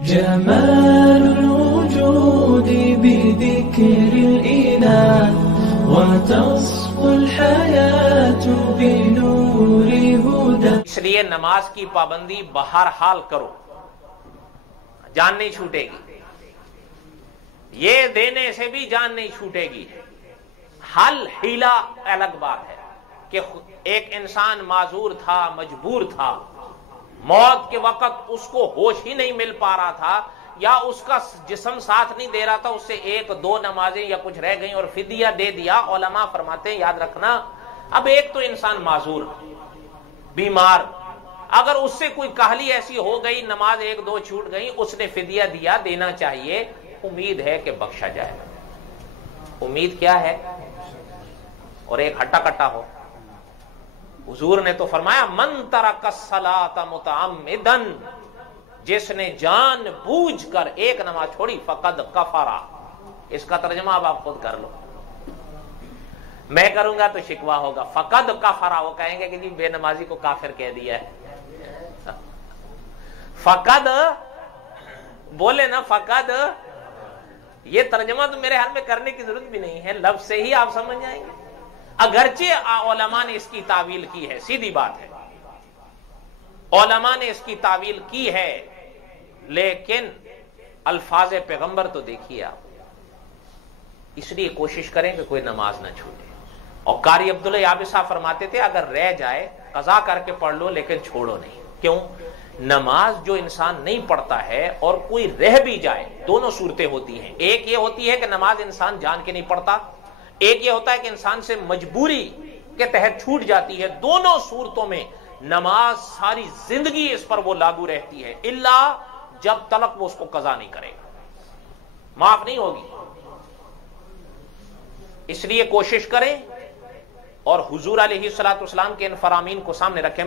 جمال الوجود بذكر الإله وتصفو الحياة بنور هدى. اس لیے نماز کی پابندی بہرحال کرو، جان نہیں چھوٹے گی، یہ دینے سے بھی جان نہیں چھوٹے گی. حل ہیلا الگ بات ہے کہ ایک انسان معذور تھا، مجبور تھا، موت کے وقت اس کو ہوش ہی نہیں مل پا رہا تھا یا اس کا جسم ساتھ نہیں دے رہا تھا، اس سے ایک دو نمازیں یا کچھ رہ گئیں اور فدیہ دے دیا. علماء فرماتے ہیں یاد رکھنا، اب ایک تو انسان معذور بیمار، اگر اس سے کوئی کاہلی ایسی ہو گئی، نماز ایک دو چھوٹ گئی، اس نے فدیہ دیا، دینا چاہیے، امید ہے کہ بخشا جائے. امید کیا ہے؟ اور ایک ہٹا کٹا ہو. حضور نے تو فرمایا من ترک الصلاۃ متعمدا، جس نے جان بوجھ کر ایک نماز چھوڑی فقد کفر. اس کا ترجمہ اب آپ خود کر لو، میں کروں گا تو شکوہ ہوگا. فقد کفر، وہ کہیں گے کہ جی بے نمازی کو کافر کہہ دیا ہے. فقد بولے نا، فقد، یہ ترجمہ تو میرے حال میں کرنے کی ضرورت بھی نہیں ہے، لفظ سے ہی آپ سمجھ جائیں گے. اگرچہ علماء نے اس کی تعویل کی ہے، سیدھی بات ہے، علماء نے اس کی تعویل کی ہے، لیکن الفاظ پیغمبر تو دیکھیے آپ. اس لیے کوشش کریں کہ کوئی نماز نہ چھوٹے. اور قاری عبداللہ یابسہ فرماتے تھے اگر رہ جائے قضا کر کے پڑھ لو لیکن چھوڑو نہیں. کیوں؟ نماز جو انسان نہیں پڑھتا ہے اور کوئی رہ بھی جائے، دونوں صورتیں ہوتی ہیں. ایک یہ ہوتی ہے کہ نماز انسان جان کے نہیں پڑھتا، ایک یہ ہوتا ہے کہ انسان سے مجبوری کے تحت چھوٹ جاتی ہے. دونوں صورتوں میں نماز ساری زندگی اس پر وہ لاگو رہتی ہے، الا جب تلک وہ اس کو قضا نہیں کرے گا، معاف نہیں ہوگی. اس لیے کوشش کریں اور حضور علیہ الصلوۃ والسلام کے ان فرامین کو سامنے رکھیں.